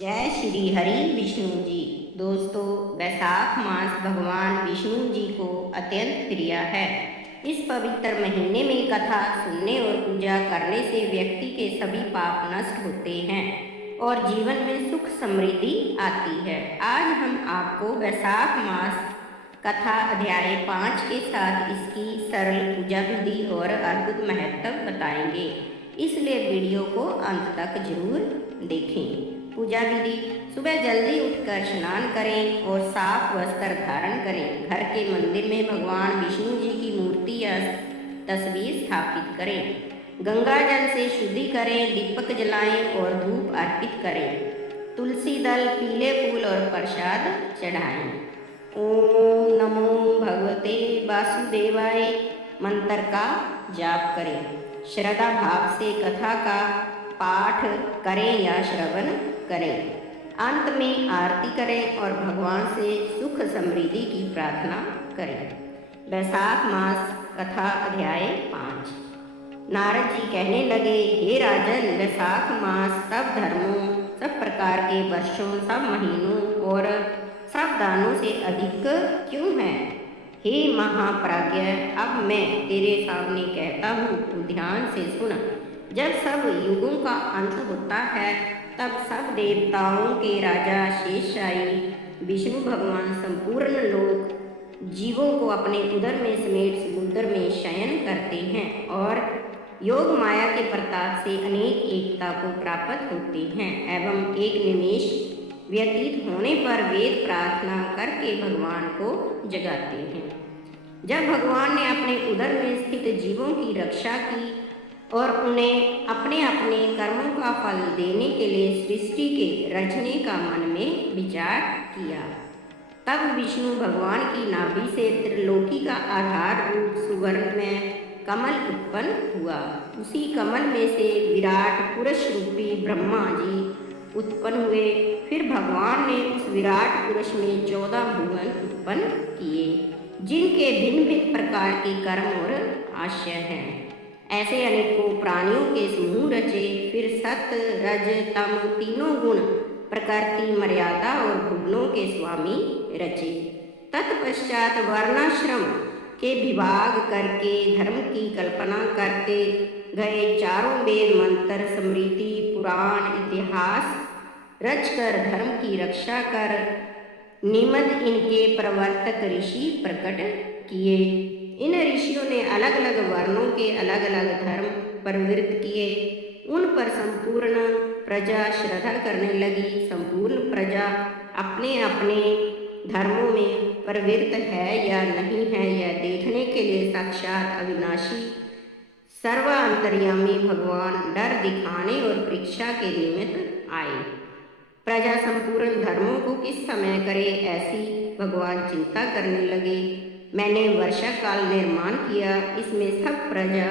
जय श्री हरि विष्णु जी। दोस्तों, वैशाख मास भगवान विष्णु जी को अत्यंत प्रिय है। इस पवित्र महीने में कथा सुनने और पूजा करने से व्यक्ति के सभी पाप नष्ट होते हैं और जीवन में सुख समृद्धि आती है। आज हम आपको वैशाख मास कथा अध्याय 5 के साथ इसकी सरल पूजा विधि और अद्भुत महत्व बताएंगे, इसलिए वीडियो को अंत तक जरूर देखें। पूजा विधि: सुबह जल्दी उठकर स्नान करें और साफ वस्त्र धारण करें। घर के मंदिर में भगवान विष्णु जी की मूर्ति या तस्वीर स्थापित करें। गंगा जल से शुद्धि करें, दीपक जलाएं और धूप अर्पित करें। तुलसी दल, पीले फूल और प्रसाद चढ़ाएं। ओम नमो भगवते वासुदेवाय मंत्र का जाप करें। श्रद्धा भाव से कथा का पाठ करें या श्रवण करें। अंत में आरती करें और भगवान से सुख समृद्धि की प्रार्थना करें। वैशाख मास कथा अध्याय 5। नारद जी कहने लगे, हे राजन, वैशाख मास सब धर्मों, सब प्रकार के वर्षों, सब महीनों और सब दानों से अधिक क्यों है? हे महाप्राज्ञ, अब मैं तेरे सामने कहता हूँ, तू ध्यान से सुन। जब सब युगों का अंत होता है, तब सब देवताओं के राजा शेषशायी विष्णु भगवान संपूर्ण लोक जीवों को अपने उदर में समेट समुद्र में शयन करते हैं और योग माया के प्रताप से अनेक एकता को प्राप्त होते हैं एवं एक निमेष व्यतीत होने पर वेद प्रार्थना करके भगवान को जगाते हैं। जब भगवान ने अपने उदर में स्थित जीवों की रक्षा की और उन्हें अपने अपने कर्मों का फल देने के लिए सृष्टि के रचने का मन में विचार किया, तब विष्णु भगवान की नाभि से त्रिलोकी का आधार रूप सुवर्ण में कमल उत्पन्न हुआ। उसी कमल में से विराट पुरुष रूपी ब्रह्मा जी उत्पन्न हुए। फिर भगवान ने उस विराट पुरुष में 14 भुवन उत्पन्न किए, जिनके भिन्न भिन्न प्रकार के कर्म और आशय हैं। ऐसे अनेकों प्राणियों के समूह रचे। फिर सत, रज, तम तीनों गुण प्रकृति, मर्यादा और भुवनों के स्वामी रचे। तत्पश्चात वर्णाश्रम के विभाग करके धर्म की कल्पना करते गए। चारों वेद, मंत्र, स्मृति, पुराण, इतिहास रचकर धर्म की रक्षा कर निमित्त इनके प्रवर्तक ऋषि प्रकट किए। इन ऋषियों ने अलग अलग वर्णों के अलग अलग धर्म प्रवृत्त किए। उन पर संपूर्ण प्रजा श्रद्धा करने लगी। संपूर्ण प्रजा अपने अपने धर्मों में प्रवृत्त है या नहीं है, यह देखने के लिए साक्षात अविनाशी सर्वांतर्यामी भगवान डर दिखाने और परीक्षा के निमित्त आए। प्रजा संपूर्ण धर्मों को किस समय करे, ऐसी भगवान चिंता करने लगे। मैंने वर्षा काल निर्माण किया, इसमें सब प्रजा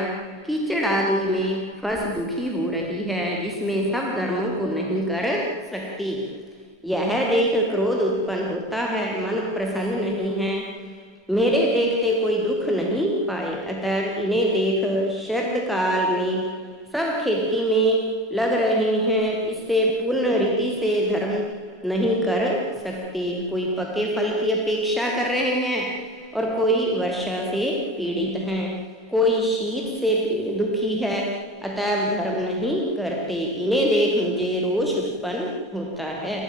कीचड़ आदि में फंस दुखी हो रही है, जिसमें सब धर्मों को नहीं कर सकती। यह देख क्रोध उत्पन्न होता है, मन प्रसन्न नहीं है। मेरे देखते कोई दुख नहीं पाए, अतः इन्हें देख शरद काल में सब खेती में लग रहे हैं। इससे पूर्ण रीति से धर्म नहीं कर सकते। कोई पके फल की अपेक्षा कर रहे हैं और कोई वर्षा से पीड़ित हैं। कोई शीत से दुखी है, अतः धर्म नहीं करते। इन्हें देख मुझे रोष उत्पन्न होता है।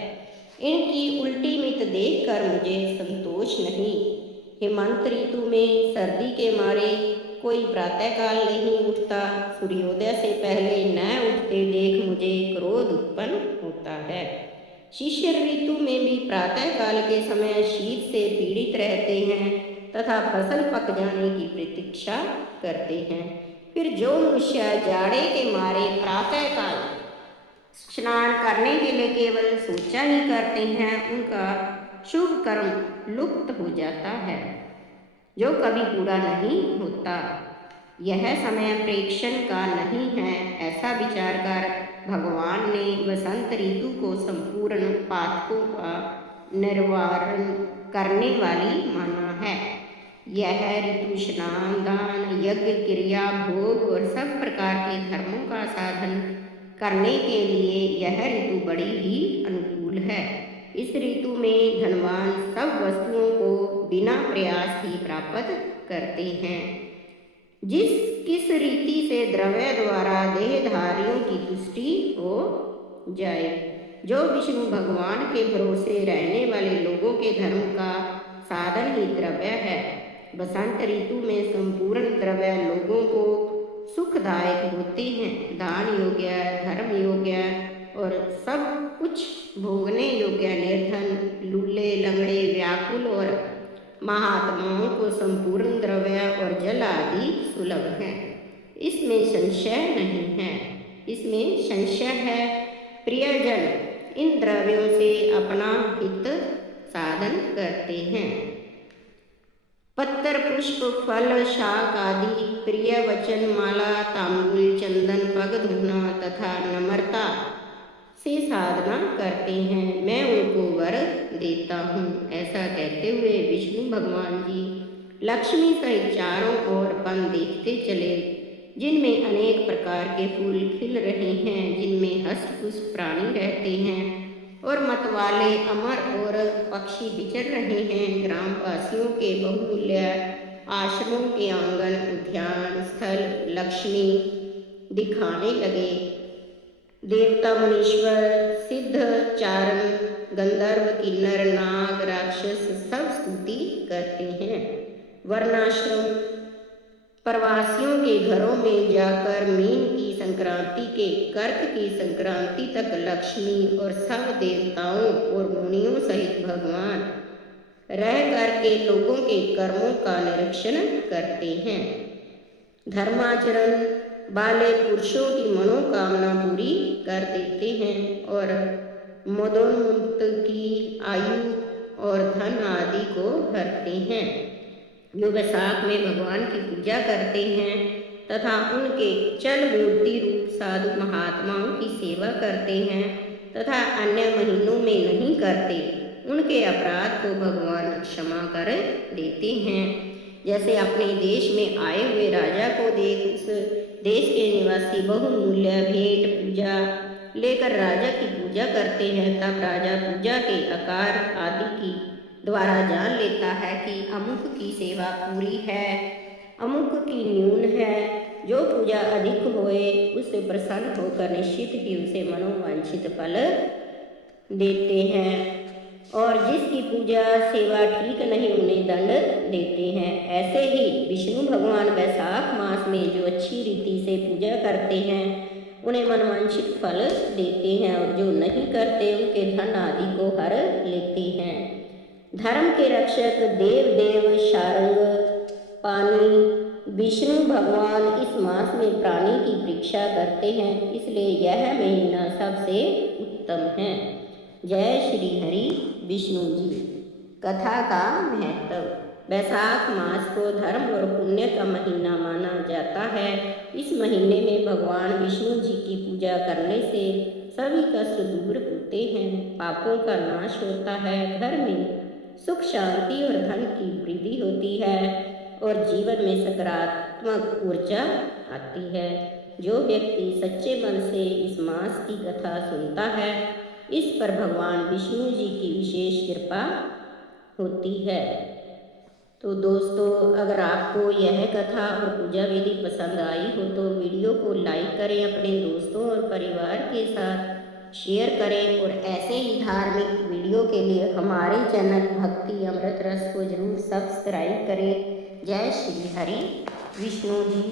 इनकी उल्टी मित देखकर मुझे संतोष नहीं। हेमंत ऋतु में सर्दी के मारे कोई प्रातःकाल नहीं उठता। सूर्योदय से पहले न उठते देख मुझे क्रोध उत्पन्न होता है। शिशिर ऋतु में भी प्रातःकाल के समय शीत से पीड़ित रहते हैं तथा फसल पक जाने की प्रतीक्षा करते हैं। फिर जो मनुष्य जाड़े के मारे प्रातःकाल स्नान करने के लिए केवल सोचा ही करते हैं, उनका शुभ कर्म लुप्त हो जाता है, जो कभी पूरा नहीं होता। यह समय प्रेक्षण का नहीं है, ऐसा विचार कर भगवान ने वसंत ऋतु को संपूर्ण पातकों का निवारण करने वाली माना है। यह ऋतु स्नान, दान, यज्ञ, क्रिया, भोग और सब प्रकार के धर्मों का साधन करने के लिए यह ऋतु बड़ी ही अनुकूल इस ऋतु में धनवान सब वस्तुओं को बिना प्रयास ही प्राप्त करते हैं। किस रीति से द्रव्य द्वारा देहधारियों की तुष्टि हो जाए। जो विष्णु भगवान के भरोसे रहने वाले लोगों के धर्म का साधन ही द्रव्य है। बसंत ऋतु में संपूर्ण द्रव्य लोगों को सुखदायक होते हैं। दान योग्य, धर्म योग्य और सब कुछ भोगने योग्य निर्धन, लूले, लंगड़े, व्याकुल और महात्माओं को संपूर्ण द्रव्य और जल आदि सुलभ है। इसमें संशय नहीं है। इसमें संशय है। प्रियजन इन द्रव्यों से अपना हित साधन करते हैं। पत्र, पुष्प, फल, शाक आदि प्रिय वचन, माला, तांबूल, चंदन, पग धोना तथा नम्रता से साधना करते हैं। मैं उनको वर देता हूँ। ऐसा कहते हुए विष्णु भगवान जी लक्ष्मी सहित चारों ओर वन देखते चले, जिनमें अनेक प्रकार के फूल खिल रहे हैं, जिनमें हस्तपुष्ट प्राणी रहते हैं और मतवाले अमर और पक्षी विचर रहे हैं। ग्रामवासियों के बहुमूल्य आश्रमों के आंगन, उद्यान स्थल लक्ष्मी दिखाने लगे। देवता, मुनीश्वर, सिद्ध, चारण, गंधर्व, किन्नर, नाग, राक्षस सब स्तुति करते हैं। वर्णाश्रम प्रवासियों के घरों में जाकर मीन की संक्रांति के कर्क की संक्रांति तक लक्ष्मी और सब देवताओं और मुनियों सहित भगवान रह करके लोगों के कर्मों का निरीक्षण करते हैं। धर्माचरण वाले पुरुषों की मनोकामना पूरी कर देते हैं और मदोन्मुक्त की आयु और धन आदि को हरते हैं। जो वैशाख में भगवान की पूजा करते हैं तथा उनके चल मूर्ति रूप साधु महात्माओं की सेवा करते हैं तथा अन्य महीनों में नहीं करते, उनके अपराध को भगवान क्षमा कर देते हैं। जैसे अपने देश में आए हुए राजा को देख उस देश के निवासी बहुमूल्य भेंट पूजा लेकर राजा की पूजा करते हैं, तब राजा पूजा के आकार आदि की द्वारा जान लेता है कि अमुक की सेवा पूरी है, अमुक की न्यून है। जो पूजा अधिक होए उससे प्रसन्न होकर निश्चित ही उसे मनोवांछित फल देते हैं और जिसकी पूजा सेवा ठीक नहीं उन्हें दंड देते हैं। ऐसे ही विष्णु भगवान वैशाख मास में जो अच्छी रीति से पूजा करते हैं उन्हें मनवांछित फल देते हैं और जो नहीं करते उनके धन आदि को हर लेते हैं। धर्म के रक्षक देव शारंग पानी विष्णु भगवान इस मास में प्राणी की परीक्षा करते हैं, इसलिए यह महीना सबसे उत्तम है। जय श्री हरि विष्णु जी। कथा का महत्व। वैशाख मास को धर्म और पुण्य का महीना माना जाता है। इस महीने में भगवान विष्णु जी की पूजा करने से सभी कष्ट दूर होते हैं, पापों का नाश होता है, घर में सुख शांति और धन की वृद्धि होती है और जीवन में सकारात्मक ऊर्जा आती है। जो व्यक्ति सच्चे मन से इस मास की कथा सुनता है, इस पर भगवान विष्णु जी की विशेष कृपा होती है। तो दोस्तों, अगर आपको यह कथा और पूजा विधि पसंद आई हो तो वीडियो को लाइक करें, अपने दोस्तों और परिवार के साथ शेयर करें और ऐसे ही धार्मिक वीडियो के लिए हमारे चैनल भक्ति अमृत रस को जरूर सब्सक्राइब करें। जय श्री हरि विष्णु जी।